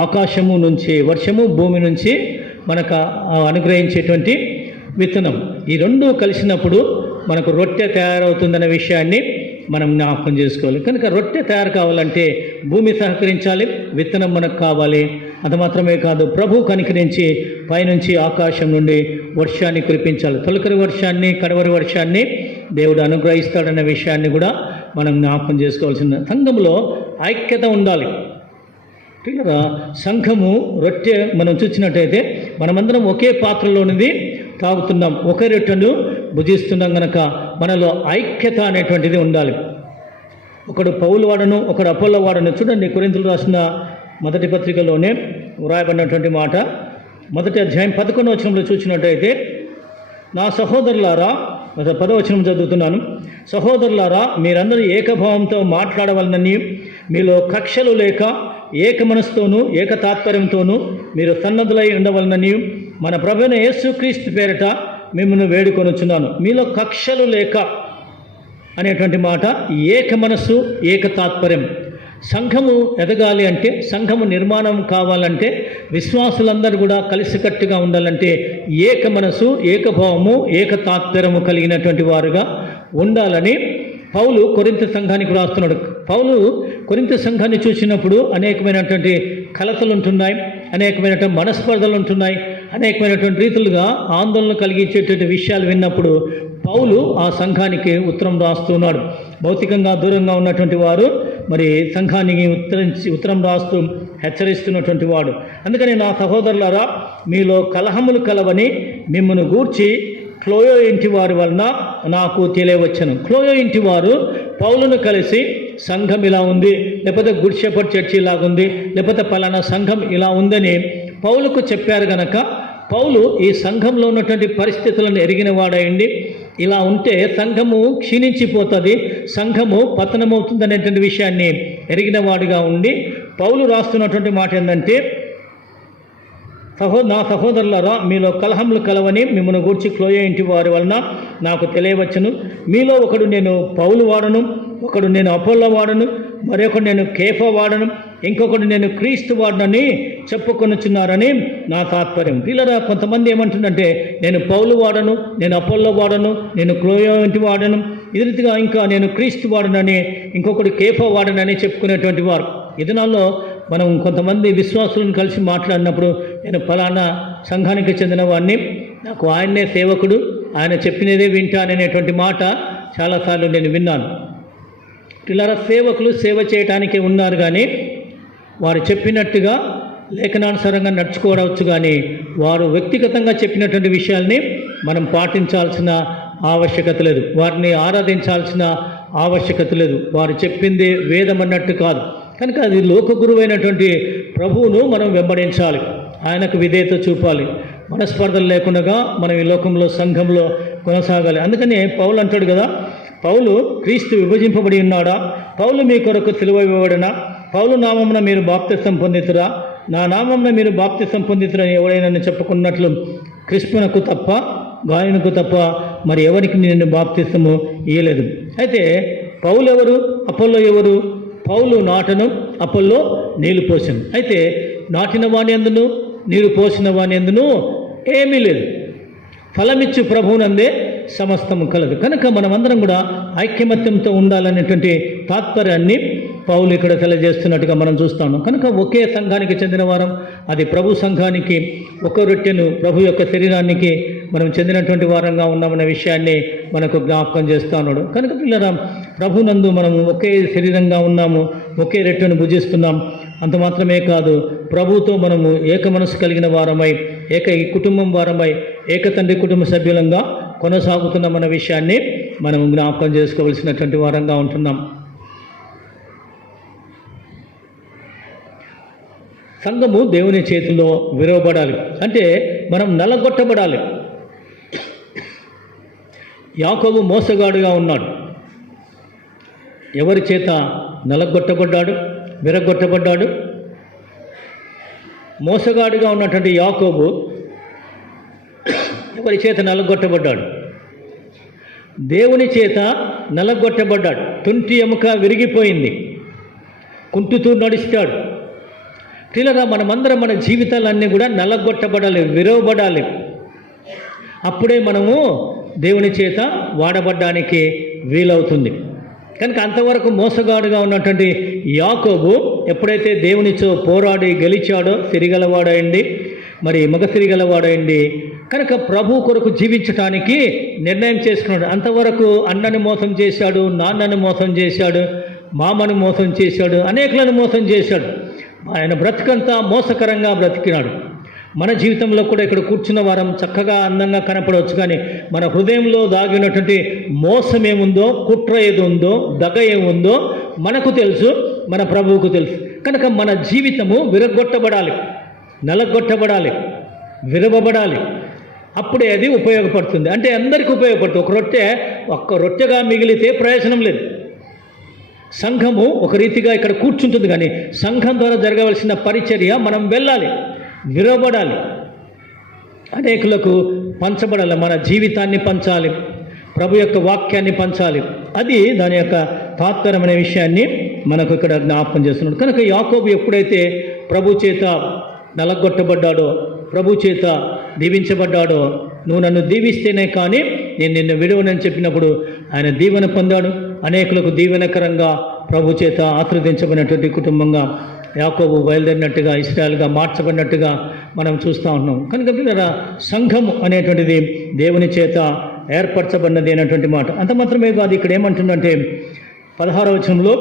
ఆకాశము నుంచి వర్షము, భూమి నుంచి మనకు అనుగ్రహించేటువంటి విత్తనం, ఈ రెండు కలిసినప్పుడు మనకు రొట్టె తయారవుతుందనే విషయాన్ని మనం జ్ఞాపకం చేసుకోవాలి. కనుక రొట్టె తయారు కావాలంటే భూమి సహకరించాలి, విత్తనం మనకు కావాలి. అది మాత్రమే కాదు, ప్రభు కనికరించి పైనుంచి ఆకాశం నుండి వర్షాన్ని కురిపించాలి. తొలకరి వర్షాన్ని, కడవరి వర్షాన్ని దేవుడు అనుగ్రహిస్తాడన్న విషయాన్ని కూడా మనం జ్ఞాపకం చేసుకోవాల్సింది. సంఘంలో ఐక్యత ఉండాలి. సంఘము రొట్టె మనం చూసినట్టయితే మనమందరం ఒకే పాత్రలోనిది తాగుతున్నాం, ఒకే రొట్టెను భుజిస్తున్నాం కనుక మనలో ఐక్యత అనేటువంటిది ఉండాలి. ఒకడు పౌలు వాడను, ఒకడు అపోల్లో వాడను. చూడండి, కొరింథీయులకు రాసిన మొదటి పత్రికలోనే వ్రాయబడినటువంటి మాట, మొదటి అధ్యాయం 11వ వచనంలో చూసినట్టయితే, నా సహోదరులారా, 10వ వచనం చదువుతున్నాను. సహోదరులారా, మీరందరూ ఏకభావంతో మాట్లాడవలనని, మీలో కక్షలు లేక ఏక మనసుతోనూ ఏక తాత్పర్యంతోనూ మీరు సన్నద్ధులై ఉండవలనని మన ప్రభువైన యేసుక్రీస్తు పేరిట మిమ్మల్ని వేడుకొనుచున్నాను. మీలో కక్షలు లేక అనేటువంటి మాట, ఏక మనసు, ఏక తాత్పర్యం. సంఘము ఎదగాలి అంటే, సంఘము నిర్మాణం కావాలంటే, విశ్వాసులందరూ కూడా కలిసికట్టుగా ఉండాలంటే ఏక మనసు, ఏకభావము, ఏక తాత్పర్యము కలిగినటువంటి వారుగా ఉండాలని పౌలు కొరింథీ సంఘానికి రాస్తున్నాడు. పౌలు కొరింథీ సంఘాన్ని చూసినప్పుడు అనేకమైనటువంటి కలతలు ఉంటున్నాయి, అనేకమైనటువంటి మనస్పర్ధలు ఉంటున్నాయి, అనేకమైనటువంటి రీతులుగా ఆందోళన కలిగించేటువంటి విషయాలు విన్నప్పుడు పౌలు ఆ సంఘానికి ఉత్తరం రాస్తున్నాడు. భౌతికంగా దూరంగా ఉన్నటువంటి వారు మరి సంఘానికి ఉత్తరం రాస్తూ హెచ్చరిస్తున్నటువంటి వాడు. అందుకని నా సహోదరులారా, మీలో కలహములు కలవని మిమ్మల్ని గూర్చి క్లోయో ఇంటి వారి వలన నాకు తెలియవచ్చును. క్లోయో ఇంటి వారు పౌలును కలిసి సంఘం ఇలా ఉంది, లేకపోతే గుడ్ షెపర్డ్ చర్చ్ ఇలాగుంది, లేకపోతే పలానా సంఘం ఇలా ఉందని పౌలుకు చెప్పారు గనక పౌలు ఈ సంఘంలో ఉన్నటువంటి పరిస్థితులను ఎరిగిన వాడైంది. ఇలా ఉంటే సంఘము క్షీణించిపోతుంది, సంఘము పతనమవుతుంది అనేటువంటి విషయాన్ని ఎరిగిన వాడిగా ఉండి పౌలు రాస్తున్నటువంటి మాట ఏంటంటే, నా సహోదరులారా, మీలో కలహములు కలవని మిమ్మల్ని గూర్చి క్లోయో ఇంటి వారి వలన నాకు తెలియవచ్చును. మీలో ఒకడు నేను పౌలు వాడను, ఒకడు నేను అపోల్లో వాడను, మరొకడు నేను కేఫా వాడను, ఇంకొకటి నేను క్రీస్తు వాడనని చెప్పుకొనుచున్నారని నా తాత్పర్యం. వీళ్ళరా కొంతమంది ఏమంటుందంటే నేను పౌలు వాడను, నేను అపోల్లో వాడను, నేను క్లోయో వంటి వాడను, ఈ రీతిగా ఇంకా నేను క్రీస్తు వాడనని, ఇంకొకటి కేఫా వాడనని చెప్పుకునేటువంటి వారు. ఈ దినాల్లో మనం కొంతమంది విశ్వాసులను కలిసి మాట్లాడినప్పుడు నేను ఫలానా సంఘానికి చెందిన వాడిని, నాకు ఆయన్నే సేవకుడు, ఆయన చెప్పినదే వింటాననేటువంటి మాట చాలాసార్లు నేను విన్నాను. ఇలా సేవకులు సేవ చేయటానికి ఉన్నారు, కానీ వారు చెప్పినట్టుగా లేఖనానుసారంగా నడుచుకోవచ్చు, కానీ వారు వ్యక్తిగతంగా చెప్పినటువంటి విషయాల్ని మనం పాటించాల్సిన ఆవశ్యకత లేదు, వారిని ఆరాధించాల్సిన ఆవశ్యకత లేదు. వారు చెప్పింది వేదం అన్నట్టు కాదు. కనుక అది లోకగురువైనటువంటి ప్రభువును మనం వెంబడించాలి, ఆయనకు విధేయత చూపాలి. మనస్పర్ధలు లేకుండా మనం ఈ లోకంలో సంఘంలో కొనసాగాలి. అందుకనే పౌలు అంటాడు కదా, పౌలు క్రీస్తు విభజింపబడి ఉన్నాడా, పౌలు మీ కొరకు సిలువ ఇవ్వబడినా, పౌలు నామమున మీరు బాప్తిసం పొందితురా, నా నామమున మీరు బాప్తిసం పొందితురని ఎవరైనా చెప్పుకున్నట్లు క్రిస్పునకు తప్ప గాయనకు తప్ప మరి ఎవరికి నేను బాప్తిసము ఇయ్యలేదు. అయితే పౌలు ఎవరు, అపోల్లో ఎవరు? పౌలు నాటను, అపోల్లో నీళ్లు పోసను. అయితే నాటిన వాని యందును నీరు పోసిన వాని యందును ఏమీ లేదు, ఫలమిచ్చు ప్రభువునందే సమస్తము కలదు. కనుక మనమందరం కూడా ఐక్యమత్యంతో ఉండాలనేటువంటి తాత్పర్యాన్ని పౌలు ఇక్కడ తెలియజేస్తున్నట్టుగా మనం చూస్తాము. కనుక ఒకే సంఘానికి చెందిన వారం, అది ప్రభు సంఘానికి, ఒక రొట్టెను ప్రభు యొక్క శరీరానికి మనం చెందినటువంటి వారంగా ఉన్నామనే విషయాన్ని మనకు జ్ఞాపకం చేస్తూ ఉన్నాడు. కనుక పిల్లరా, ప్రభునందు మనం ఒకే శరీరంగా ఉన్నాము, ఒకే రొట్టెను భుజిస్తున్నాం. అంత మాత్రమే కాదు, ప్రభుతో మనము ఏక మనసు కలిగిన వారమై, ఏక కుటుంబం వారమై, ఏక తండ్రి కుటుంబ సభ్యులంగా కొనసాగుతున్నామన్న విషయాన్ని మనం జ్ఞాపకం చేసుకోవలసినటువంటి వారంగా ఉంటున్నాం. సంఘము దేవుని చేతిలో విరవబడాలి, అంటే మనం నలగొట్టబడాలి. యాకోబు మోసగాడుగా ఉన్నాడు. ఎవరి చేత నలగొట్టబడ్డాడు, విరగొట్టబడ్డాడు? మోసగాడుగా ఉన్నటువంటి యాకోబు ఎవరి చేత నలగొట్టబడ్డాడు? దేవుని చేత నలగొట్టబడ్డాడు. తుంటి ఎముక విరిగిపోయింది, కుంటుతూ నడుస్తాడు. పిల్లగా మనమందరం మన జీవితాలన్నీ కూడా నలగొట్టబడాలి, విరవబడాలి. అప్పుడే మనము దేవుని చేత వాడబడ్డానికి వీలవుతుంది. కనుక అంతవరకు మోసగాడుగా ఉన్నటువంటి యాకోబు ఎప్పుడైతే దేవునితో పోరాడి గెలిచాడో సిరిగలవాడైంది, మరి మగ సిరిగలవాడైంది. కనుక ప్రభు కొరకు జీవించటానికి నిర్ణయం చేసుకున్నాడు. అంతవరకు అన్నను మోసం చేశాడు, నాన్నను మోసం చేశాడు, మామను మోసం చేశాడు, అనేకులను మోసం చేశాడు. ఆయన బ్రతుకంతా మోసకరంగా బ్రతికినాడు. మన జీవితంలో కూడా ఇక్కడ కూర్చున్న వారం చక్కగా అందంగా కనపడవచ్చు, కానీ మన హృదయంలో దాగి ఉన్నటువంటి మోసం ఏముందో, కుట్ర ఏది ఉందో, దగ ఏముందో మనకు తెలుసు, మన ప్రభువుకు తెలుసు. కనుక మన జీవితము విరగొట్టబడాలి, నలగొట్టబడాలి, విరవబడాలి. అప్పుడే అది ఉపయోగపడుతుంది. అంటే అందరికీ ఉపయోగపడుతుంది. ఒక్క రొట్టెగా మిగిలితే ప్రయోజనం లేదు. సంఘము ఒక రీతిగా ఇక్కడ కూర్చుంటుంది, కానీ సంఘం ద్వారా జరగవలసిన పరిచర్య మనం వెళ్ళాలి, విరవబడాలి, అనేకులకు పంచబడాలి, మన జీవితాన్ని పంచాలి, ప్రభు యొక్క వాక్యాన్ని పంచాలి. అది దాని యొక్క తాత్పర్యమైన విషయాన్ని మనకు ఇక్కడ జ్ఞాపకం చేస్తున్నాడు. కనుక యాకోబు ఎప్పుడైతే ప్రభు చేత నలగొట్టబడ్డాడో, ప్రభు చేత దీవించబడ్డాడో, నువ్వు నన్ను దీవిస్తేనే కానీ నేను నిన్ను విడవనని చెప్పినప్పుడు ఆయన దీవెన పొందాడు. అనేకులకు దీవెనకరంగా ప్రభు చేత ఆశీర్వదించబడినటువంటి కుటుంబంగా యాకోబు బయలుదేరినట్టుగా, ఇశ్రాయేలుగా మార్చబడినట్టుగా మనం చూస్తూ ఉన్నాం. కనుక పిల్లరా, సంఘము అనేటువంటిది దేవుని చేత ఏర్పరచబడినది అనేటువంటి మాట. అంత మాత్రమే కాదు, ఇక్కడ ఏమంటుందంటే 16వ వచనంలో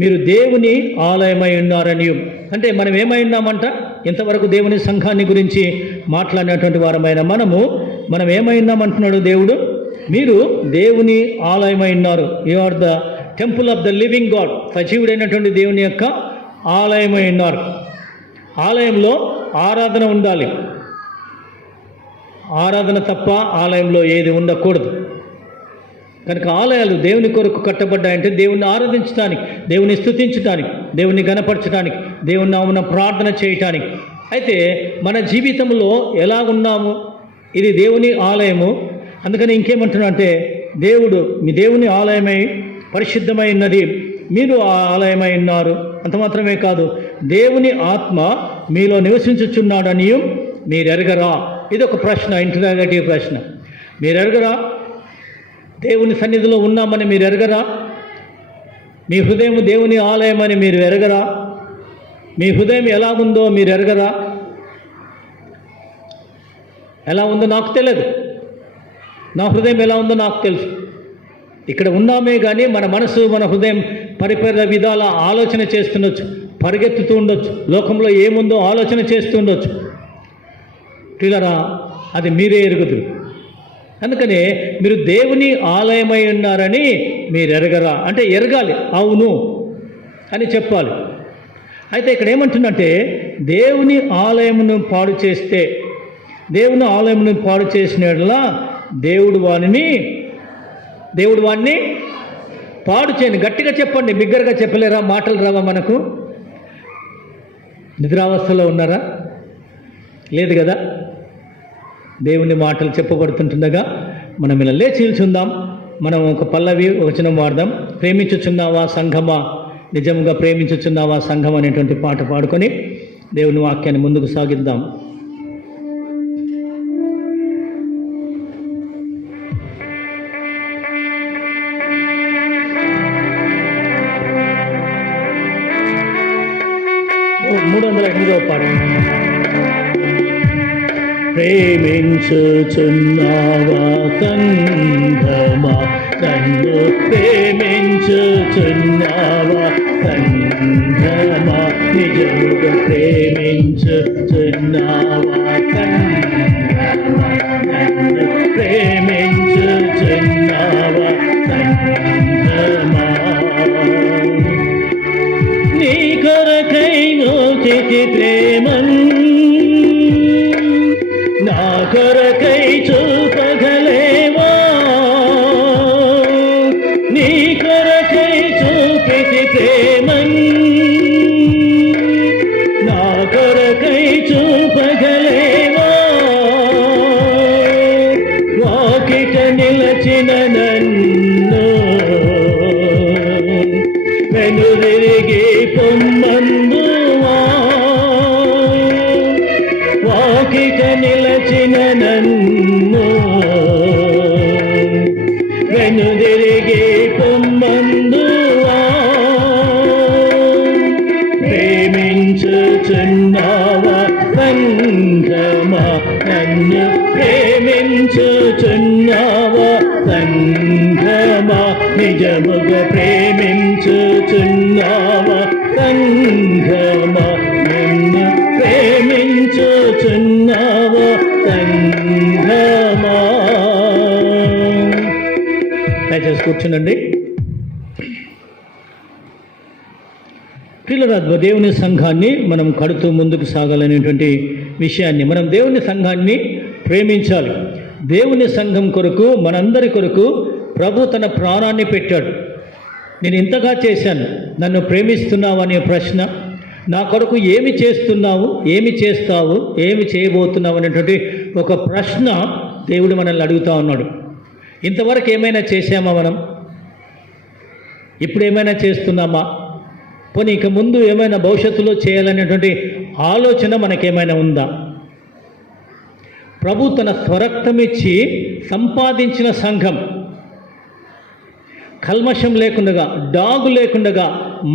మీరు దేవుని ఆలయమై ఉన్నారని. అంటే మనం ఏమై ఉన్నామంట? ఇంతవరకు దేవుని సంఘాన్ని గురించి మాట్లాడినటువంటి వారమైన మనం ఏమై ఉన్నామంటున్నాడు దేవుడు? మీరు దేవుని ఆలయమై ఉన్నారు. You are the temple of the living god. సజీవుడైనటువంటి దేవుని యొక్క ఆలయమై ఉన్నారు. ఆలయంలో ఆరాధన ఉండాలి. ఆరాధన తప్ప ఆలయంలో ఏది ఉండకూడదు. కనుక ఆలయాలు దేవుని కొరకు కట్టబడ్డాయంటే దేవుణ్ణి ఆరాధించడానికి, దేవుని స్తుతించడానికి, దేవుని గణపరచడానికి, దేవుని నామమున ప్రార్థన చేయటానికి. అయితే మన జీవితంలో ఎలా ఉన్నాము? ఇది దేవుని ఆలయము. అందుకని ఇంకేమంటున్నా అంటే, దేవుడు మీ దేవుని ఆలయమై పరిశుద్ధమై ఉన్నది, మీరు ఆలయమై ఉన్నారు. అంత మాత్రమే కాదు, దేవుని ఆత్మ మీలో నివసించుచున్నాడని మీరు ఎరగరా? ఇది ఒక ప్రశ్న, ఇంటరాగేటివ్ ప్రశ్న. మీరు ఎరగరా? దేవుని సన్నిధిలో ఉన్నామని మీరు ఎరగరా? మీ హృదయం దేవుని ఆలయమని మీరు ఎరగరా? మీ హృదయం ఎలా ఉందో మీరు ఎరగరా? ఎలా ఉందో నాకు తెలియదు, నా హృదయం ఎలా ఉందో నాకు తెలుసు. ఇక్కడ ఉన్నామే కానీ మన మనసు, మన హృదయం పరిపరి విధాల ఆలోచన చేస్తుండొచ్చు, పరిగెత్తుతూ ఉండొచ్చు, లోకంలో ఏముందో ఆలోచన చేస్తూ ఉండొచ్చు. పిల్లరా, అది మీరే ఎరుగుదురు. అందుకనే మీరు దేవుని ఆలయమై ఉన్నారని మీరు ఎరగరా అంటే ఎరగాలి, అవును అని చెప్పాలి. అయితే ఇక్కడ ఏమంటుందంటే, దేవుని ఆలయమును పాడు చేస్తే, దేవుని ఆలయమును పాడు చేసినట్లా దేవుడు వాడిని పాడు చేయని. గట్టిగా చెప్పండి, బిగ్గరగా చెప్పలేరా? మాటలు రావా మనకు? నిద్రావస్థలో ఉన్నారా? లేదు కదా. దేవుని మాటలు చెప్పబడుతుంటుండగా మనం ఇలా లేచి నిల్చుందాం. మనం ఒక పల్లవి వచనం వాడదాం. ప్రేమించుచున్నావా సంఘమా, నిజంగా ప్రేమించుచున్నావా సంఘం అనేటువంటి పాట పాడుకొని దేవుని వాక్యాన్ని ముందుకు సాగిద్దాం. పాట. ప్రేమించుచున్నావా సంఘమా, నన్ను ప్రేమించుచున్నావా సంఘమా, నిజముగా ప్రేమించుచున్నావా సంఘమా, నన్ను ప్రేమించుచున్నావా సంఘమా. నీ కొరకై నోచితి ప్రేమం, నా కొరకై చూపగలేవా? నీ కొరకై చూపితి ప్రేమం, నా కొరకై చూపగలేవా? వాకిట నిలచిన నన్ను వెనుదిరిగి పొమ్మందువా? వాకిట నిలచిన నన్ను వెనుదిరిగి పొమ్మందువా? ప్రేమించుచున్నావా సంఘమా, నన్ను ప్రేమించుచున్నావా సంఘమా, నిజముగా ప్రేమించుచున్నావా సంఘమా, నన్ను ప్రేమించుచున్నావా సంఘమా. దయచేసి కూర్చునండి. ప్రియులారా, దేవుని సంఘాన్ని మనం కడుతూ ముందుకు సాగాలనేటువంటి విషయాన్ని, మనం దేవుని సంఘాన్ని ప్రేమించాలి. దేవుని సంఘం కొరకు, మనందరి కొరకు ప్రభు తన ప్రాణాన్ని పెట్టాడు. నేను ఇంతగా చేశాను, నన్ను ప్రేమిస్తున్నావు అనే ప్రశ్న, నా కొరకు ఏమి చేస్తున్నావు, ఏమి చేస్తావు, ఏమి చేయబోతున్నావు అనేటువంటి ఒక ప్రశ్న దేవుడు మనల్ని అడుగుతూ ఉన్నాడు. ఇంతవరకు ఏమైనా చేశామా మనం? ఇప్పుడు ఏమైనా చేస్తున్నామా? పోనీ ఇక ముందు ఏమైనా భవిష్యత్తులో చేయాలనేటువంటి ఆలోచన మనకేమైనా ఉందా? ప్రభు తన స్వరక్తమిచ్చి సంపాదించిన సంఘం, కల్మషం లేకుండగా, డాగు లేకుండగా,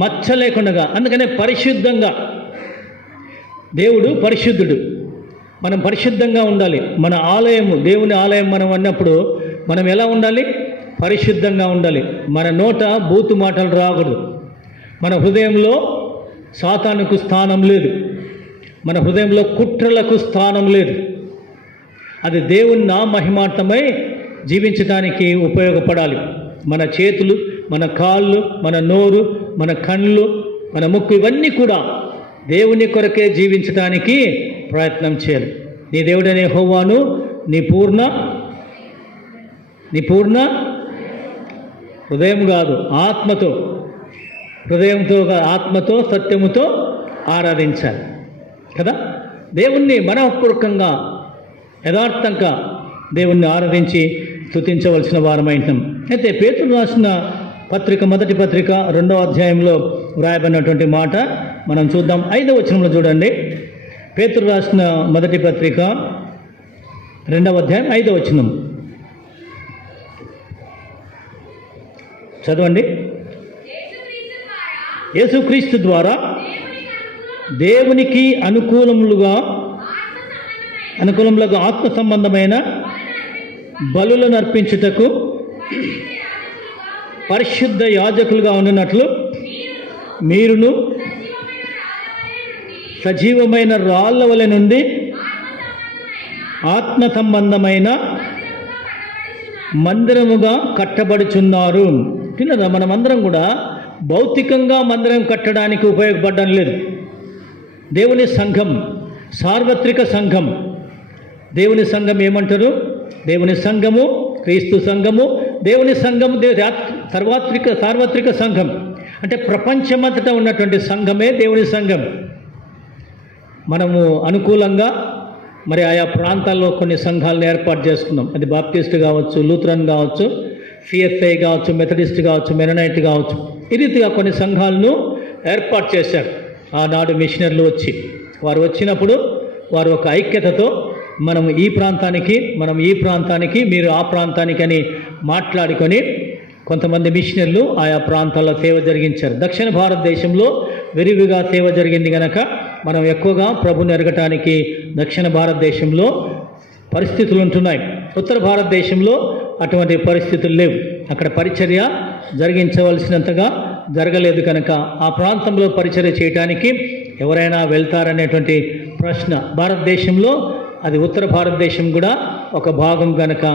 మచ్చ లేకుండగా, అందుకనే పరిశుద్ధంగా. దేవుడు పరిశుద్ధుడు, మనం పరిశుద్ధంగా ఉండాలి. మన ఆలయము, దేవుని ఆలయం మనం అన్నప్పుడు మనం ఎలా ఉండాలి? పరిశుద్ధంగా ఉండాలి. మన నోట బూతు మాటలు రాకూడదు. మన హృదయంలో సాతానుకు స్థానం లేదు. మన హృదయంలో కుట్రలకు స్థానం లేదు. అది దేవుని నా మహిమార్థమై జీవించడానికి ఉపయోగపడాలి. మన చేతులు, మన కాళ్ళు, మన నోరు, మన కళ్ళు, మన ముక్కు, ఇవన్నీ కూడా దేవుని కొరకే జీవించడానికి ప్రయత్నం చేయాలి. నీ దేవుడనే యెహోవాను నీ పూర్ణ హృదయం కాదు, ఆత్మతో, హృదయంతో, ఆత్మతో, సత్యముతో ఆరాధించాలి కదా. దేవుణ్ణి మనఃపూర్వకంగా, యథార్థంగా దేవుణ్ణి ఆరాధించి స్తుతించవలసిన వారమైంటాం. అయితే పేతురు రాసిన పత్రిక మొదటి పత్రిక 2వ అధ్యాయంలో వ్రాయబడినటువంటి మాట మనం చూద్దాం. 5వ వచనంలో చూడండి. పేతురు రాసిన మొదటి పత్రిక 2వ అధ్యాయం 5వ వచనం చదవండి. యేసుక్రీస్తు ద్వారా దేవునికి అనుకూలములుగా ఆత్మ సంబంధమైన బలులను అర్పించుటకు పరిశుద్ధ యాజకులుగా ఉండినట్లు మీరును సజీవమైన రాళ్ళ వలె నుండి ఆత్మ సంబంధమైన మందిరముగా కట్టబడుచున్నారు. తిన్నదా? మనమందరం కూడా భౌతికంగా మందిరం కట్టడానికి ఉపయోగపడడం లేదు. దేవుని సంఘం, సార్వత్రిక సంఘం. దేవుని సంఘం ఏమంటారు? దేవుని సంఘము, క్రీస్తు సంఘము, దేవుని సంఘం, సార్వత్రిక సంఘం. అంటే ప్రపంచమంతటా ఉన్నటువంటి సంఘమే దేవుని సంఘం. మనము అనుకూలంగా మరి ఆయా ప్రాంతాల్లో కొన్ని సంఘాలను ఏర్పాటు చేసుకున్నాం. అది బాప్టిస్ట్ కావచ్చు, లూథరన్ కావచ్చు, సిఎస్ఐ కావచ్చు, మెథడిస్ట్ కావచ్చు, మెననైట్ కావచ్చు. ఈ రీతిగా కొన్ని సంఘాలను ఏర్పాటు చేశారు ఆనాడు మిషనర్లు వచ్చి. వారు వచ్చినప్పుడు వారు ఒక ఐక్యతతో మనం ఈ ప్రాంతానికి, మీరు ఆ ప్రాంతానికి అని మాట్లాడుకొని కొంతమంది మిషనర్లు ఆయా ప్రాంతాల్లో సేవ జరిగించారు. దక్షిణ భారతదేశంలో విరివిగా సేవ జరిగింది కనుక మనం ఎక్కువగా ప్రభుని ఎరగటానికి దక్షిణ భారతదేశంలో పరిస్థితులు ఉంటున్నాయి. ఉత్తర భారతదేశంలో అటువంటి పరిస్థితులు లేవు. అక్కడ పరిచర్య జరిగించవలసినంతగా జరగలేదు కనుక ఆ ప్రాంతంలో పరిచర్య చేయడానికి ఎవరైనా వెళ్తారనేటువంటి ప్రశ్న. భారతదేశంలో అది ఉత్తర భారతదేశం కూడా ఒక భాగం కనుక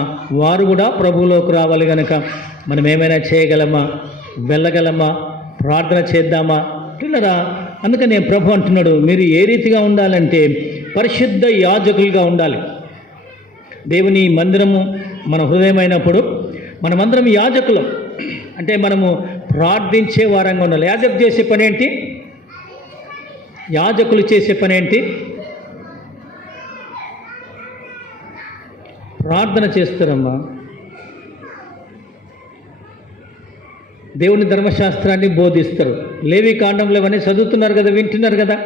వారు కూడా ప్రభువులోకి రావాలి కనుక మనం ఏమైనా చేయగలమా, వెళ్ళగలమా, ప్రార్థన చేద్దామా? పిల్లరా, అందుకని ప్రభు అంటున్నాడు, మీరు ఏ రీతిగా ఉండాలంటే పరిశుద్ధ యాజకులుగా ఉండాలి. దేవుని మందిరము మన హృదయమైనప్పుడు మనమందరం యాజకులం. అంటే మనము ప్రార్థించే వారంగా ఉండాలి. యాజకులు చేసే పని ఏంటి? యాజకులు చేసే పని ఏంటి? ప్రార్థన చేస్తారమ్మా. దేవుని ధర్మశాస్త్రాన్ని బోధిస్తారు. లేవి కాండంలో ఇవన్నీ చదువుతున్నారు కదా, వింటున్నారు కదా,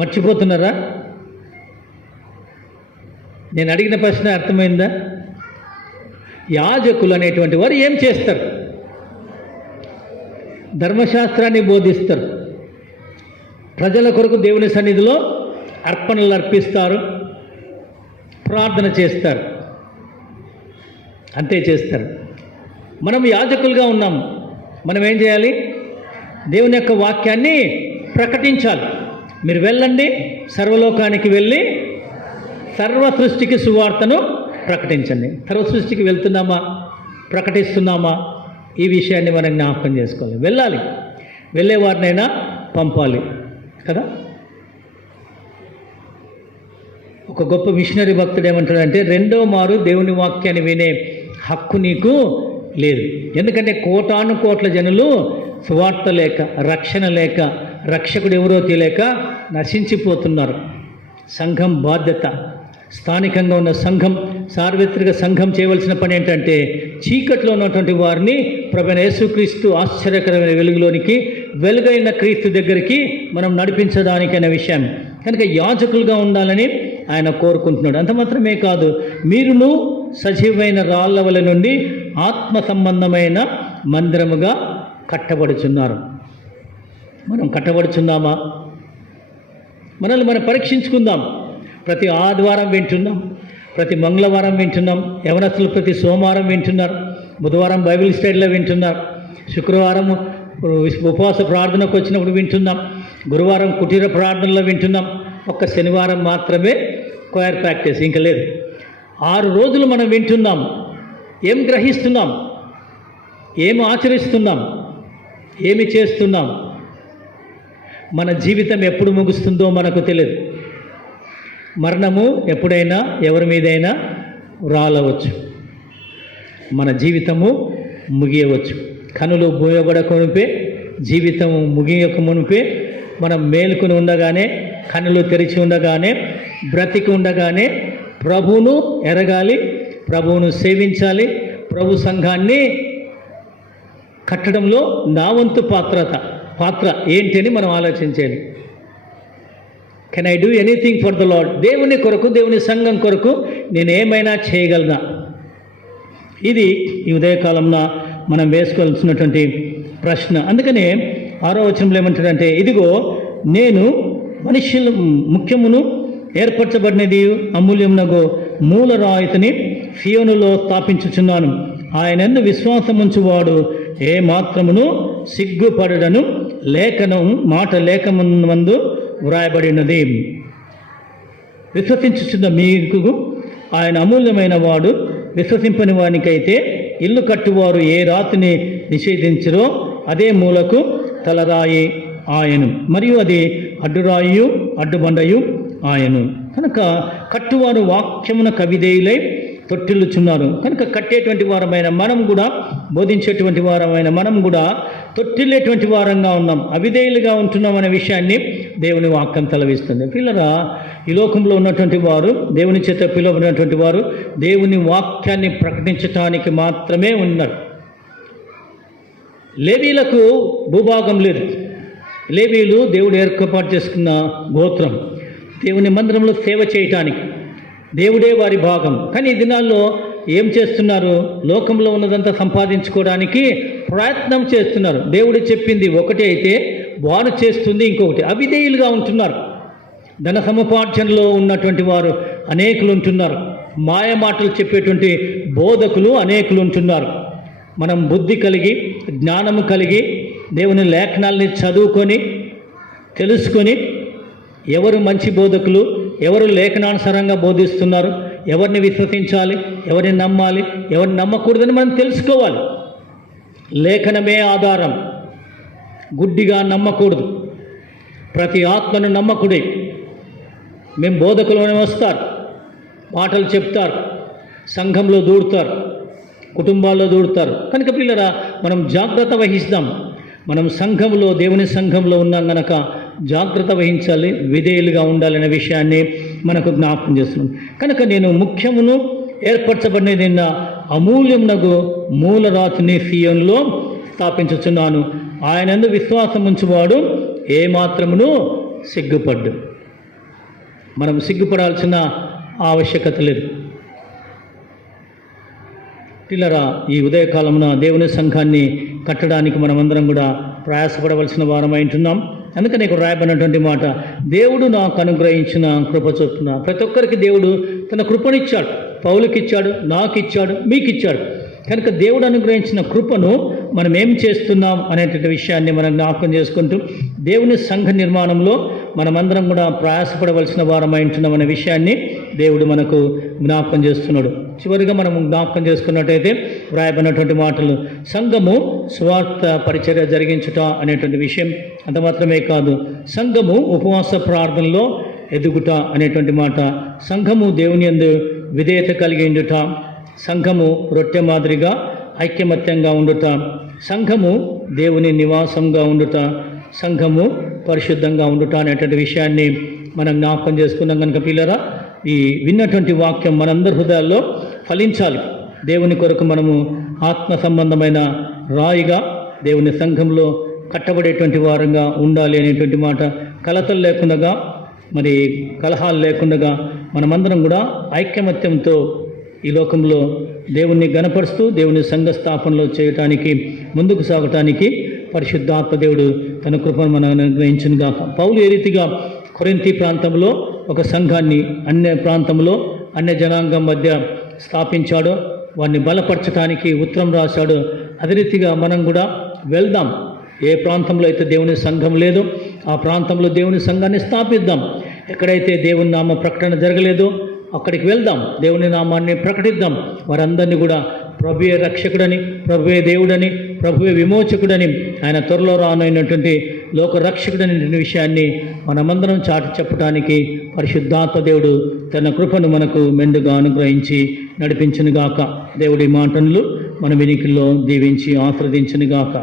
మర్చిపోతున్నారా? నేను అడిగిన ప్రశ్న అర్థమైందా? యాజకులు అనేటువంటి వారు ఏం చేస్తారు? ధర్మశాస్త్రాన్ని బోధిస్తారు. ప్రజల కొరకు దేవుని సన్నిధిలో అర్పణలు అర్పిస్తారు, ప్రార్థన చేస్తారు, అంతే చేస్తారు. మనం యాజకులుగా ఉన్నాము. మనం ఏం చేయాలి? దేవుని యొక్క వాక్యాన్ని ప్రకటించాలి. మీరు వెళ్ళండి, సర్వలోకానికి వెళ్ళి సర్వ సృష్టికి సువార్తను ప్రకటించండి. సర్వ సృష్టికి వెళ్తున్నామా, ప్రకటిస్తున్నామా? ఈ విషయాన్ని మనం జ్ఞాపకం చేసుకోవాలి. వెళ్ళాలి, వెళ్ళే వారినైనా పంపాలి కదా. ఒక గొప్ప మిషనరీ భక్తుడు ఏమంటాడంటే, రెండో మారు దేవుని వాక్యాన్ని వినే హక్కు నీకు లేదు. ఎందుకంటే కోటాను కోట్ల జనులు సువార్త లేక, రక్షణ లేక, రక్షకుడు ఎవరో తెలియక నశించిపోతున్నారు. సంఘం బాధ్యత, స్థానికంగా ఉన్న సంఘం, సార్వత్రిక సంఘం చేయవలసిన పని ఏంటంటే చీకట్లో ఉన్నటువంటి వారిని ప్రభువైన యేసుక్రీస్తు ఆశ్చర్యకరమైన వెలుగులోనికి, వెలుగైన క్రీస్తు దగ్గరికి మనం నడిపించడానికైన విషయం కనుక యాజకులుగా ఉండాలని ఆయన కోరుకుంటున్నాడు. అంత మాత్రమే కాదు, మీరును సజీవమైన రాళ్ళ వలె నుండి ఆత్మ సంబంధమైన మందిరముగా కట్టబడుచున్నారు. మనం కట్టబడుచున్నామా? మనల్ని మనం పరీక్షించుకుందాం. ప్రతి ఆదివారం వింటున్నాం, ప్రతి మంగళవారం వింటున్నాం, యవనస్తులు ప్రతి సోమవారం వింటున్నారు, బుధవారం బైబిల్ స్టడీలో వింటున్నారు, శుక్రవారం ఉపవాస ప్రార్థనకు వచ్చినప్పుడు వింటున్నాం, గురువారం కుటీర ప్రార్థనలో వింటున్నాం, ఒక్క శనివారం మాత్రమే క్వైర్ ప్రాక్టీస్, ఇంకా లేదు. 6 రోజులు మనం వింటున్నాం. ఏం గ్రహిస్తున్నాం? ఏమి ఆచరిస్తున్నాం? ఏమి చేస్తున్నాం? మన జీవితం ఎప్పుడు ముగుస్తుందో మనకు తెలియదు. మరణము ఎప్పుడైనా ఎవరి మీదైనా రాలవచ్చు. మన జీవితము ముగియవచ్చు. కనులు మూయబడక మునిపే, జీవితము ముగియక మునిపే, మనం మేలుకొని ఉండగానే, కనులు తెరిచి ఉండగానే, బ్రతికి ఉండగానే ప్రభువును ఎరగాలి, ప్రభువును సేవించాలి, ప్రభు సంఘాన్ని కట్టడంలో నా వంతు పాత్ర ఏంటి అని మనం ఆలోచించాలి. Can I do anything for the lord? దేవుని కొరకు, దేవుని సంఘం కొరకు నేను ఏమైనా చేయగలనా? ఇది ఈ ఉదయకాలంలో మనం వేసుకోవాల్సినటువంటి ప్రశ్న. అందుకనే 6వ వచనంలో ఏమంటాడంటే, ఇదిగో నేను మనుష్యుల ముఖ్యమును ఏర్పరచబడినది అమూల్యమునగు మూలరాయితని సియోనులో స్థాపించుచున్నాను. ఆయనందు విశ్వాసముంచువాడు ఏ మాత్రమును సిగ్గుపడడను మాట లేఖమందు వ్రాయబడినది. విశ్వసించుచున్న మీకు ఆయన అమూల్యమైన వాడు. విశ్వసింపని వానికైతే ఇల్లు కట్టువారు ఏ రాతిని నిషేధించరో అదే మూలకు తలరాయి ఆయను, మరియు అది అడ్డురాయు అడ్డుబండయు ఆయను. కనుక కట్టువారు వాక్యమున కవిధేయులై తొట్టిల్లుచున్నారు. కనుక కట్టేటువంటి వారమైన మనం కూడా, బోధించేటువంటి వారమైన మనం కూడా తొట్టిల్లేటువంటి వారంగా ఉన్నాం, అవిధేయులుగా ఉంటున్నాం అనే విషయాన్ని దేవుని వాక్యం తలవిస్తుంది. పిల్లరా, ఈ లోకంలో ఉన్నటువంటి వారు, దేవుని చేత పిలువబడినటువంటి వారు దేవుని వాక్యాన్ని ప్రకటించటానికి మాత్రమే ఉన్నారు. లేవీలకు భూభాగం లేదు. లేవీలు దేవుడు ఏర్పాటు చేసుకున్న గోత్రం, దేవుని మందిరంలో సేవ చేయటానికి దేవుడే వారి భాగం. కానీ ఈ దినాల్లో ఏం చేస్తున్నారు? లోకంలో ఉన్నదంతా సంపాదించుకోవడానికి ప్రయత్నం చేస్తున్నారు. దేవుడు చెప్పింది ఒకటి అయితే వారు చేస్తుంది ఇంకొకటి. అవిధేయులుగా ఉంటున్నారు. ధన సముపార్జనలో ఉన్నటువంటి వారు అనేకులు ఉంటున్నారు. మాయ మాటలు చెప్పేటువంటి బోధకులు అనేకులు ఉంటున్నారు. మనం బుద్ధి కలిగి, జ్ఞానము కలిగి, దేవుని లేఖనాల్ని చదువుకొని తెలుసుకొని ఎవరు మంచి బోధకులు, ఎవరు లేఖనానుసారంగా బోధిస్తున్నారు, ఎవరిని విశ్వసించాలి, ఎవరిని నమ్మాలి, ఎవరిని నమ్మకూడదని మనం తెలుసుకోవాలి. లేఖనమే ఆధారం. గుడ్డిగా నమ్మకూడదు. ప్రతి ఆత్మను నమ్మకుడే. మేము బోధకులను వస్తారు, మాటలు చెప్తారు, సంఘంలో దూరుతారు, కుటుంబాల్లో దూరుతారు. కనుక పిల్లరా, మనం జాగ్రత్త వహిస్తాం. మనం సంఘంలో, దేవుని సంఘంలో ఉన్నాం కనుక జాగ్రత్త వహించాలి, విధేయులుగా ఉండాలనే విషయాన్ని మనకు జ్ఞాపకం చేస్తున్నాం. కనుక నేను ముఖ్యమును ఏర్పరచబడినది అమూల్యమునగు మూలరాతిని సియోనులో స్థాపించుచున్నాను. ఆయనందు విశ్వాసం ఉంచువాడు ఏ మాత్రమును సిగ్గుపడ్డు. మనం సిగ్గుపడాల్సిన ఆవశ్యకత లేదు. పిల్లరా, ఈ ఉదయకాలమున దేవుని సంఘాన్ని కట్టడానికి మనమందరం కూడా ప్రయాసపడవలసిన వారమై ఉంటున్నాం. అందుకని ఇక్కడ రాయబడినటువంటి మాట, దేవుడు నాకు అనుగ్రహించిన కృప చొప్పున. ప్రతి ఒక్కరికి దేవుడు తన కృపనిచ్చాడు. పౌలుకి ఇచ్చాడు, నాకు ఇచ్చాడు, మీకు ఇచ్చాడు. కనుక దేవుడు అనుగ్రహించిన కృపను మనం ఏం చేస్తున్నాం అనేటువంటి విషయాన్ని మనం జ్ఞాపకం చేసుకుంటూ దేవుని సంఘ నిర్మాణంలో మనమందరం కూడా ప్రయాసపడవలసిన వారమై ఉంటున్నాం అనే విషయాన్ని దేవుడు మనకు జ్ఞాపకం చేస్తున్నాడు. చివరిగా మనం జ్ఞాపకం చేసుకున్నట్టయితే వ్రాయబడినటువంటి మాటలు, సంఘము స్వార్థ పరిచర్య జరిగించుట అనేటువంటి విషయం. అంత మాత్రమే కాదు, సంఘము ఉపవాస ప్రార్థనలో ఎదుగుట అనేటువంటి మాట. సంఘము దేవుని యందు విధేయత కలిగి ఉండుట, సంఘము రొట్టె మాదిరిగా ఐక్యమత్యంగా ఉండుట, సంఘము దేవుని నివాసంగా ఉండుట, సంఘము పరిశుద్ధంగా ఉండుట అనేటువంటి విషయాన్ని మనం జ్ఞాపకం చేసుకున్నాం. కనుక పిల్లరా, ఈ విన్నటువంటి వాక్యం మనందరి హృదయాల్లో ఫలించాలి. దేవుని కొరకు మనము ఆత్మ సంబంధమైన రాయిగా దేవుని సంఘంలో కట్టబడేటువంటి వారంగా ఉండాలి అనేటువంటి మాట. కలతలు లేకుండా, మరి కలహాలు లేకుండా మనమందరం కూడా ఐక్యమత్యంతో ఈ లోకంలో దేవుణ్ణి గణపరుస్తూ దేవుని సంఘ స్థాపనలో చేయటానికి, ముందుకు సాగటానికి పరిశుద్ధాత్మ దేవుడు తన కృపను మనం అనుగ్రహించును గాక. పౌలు ఏ రీతిగా కొరింథీ ప్రాంతంలో ఒక సంఘాన్ని అన్య ప్రాంతంలో అన్య జనాంగం మధ్య స్థాపించాడో, వారిని బలపరచడానికి ఉత్తరం రాశాడో, అదే రీతిగా మనం కూడా వెళ్దాం. ఏ ప్రాంతంలో అయితే దేవుని సంఘం లేదో ఆ ప్రాంతంలో దేవుని సంఘాన్ని స్థాపిద్దాం. ఎక్కడైతే దేవుని నామ ప్రకటన జరగలేదో అక్కడికి వెళ్దాం, దేవుని నామాన్ని ప్రకటిద్దాం. వారందరినీ కూడా ప్రభువే రక్షకుడని, ప్రభువే దేవుడని, ప్రభువే విమోచకుడని, ఆయన త్వరలో రానైనటువంటి లోక రక్షకుడని విషయాన్ని మనమందరం చాటి చెప్పడానికి పరిశుద్ధాత్మ దేవుడు తన కృపను మనకు మెండుగా అనుగ్రహించి నడిపించునుగాక. దేవుడి మాటలు మన వినికిల్లో దీవించి ఆశీర్వదించునుగాక.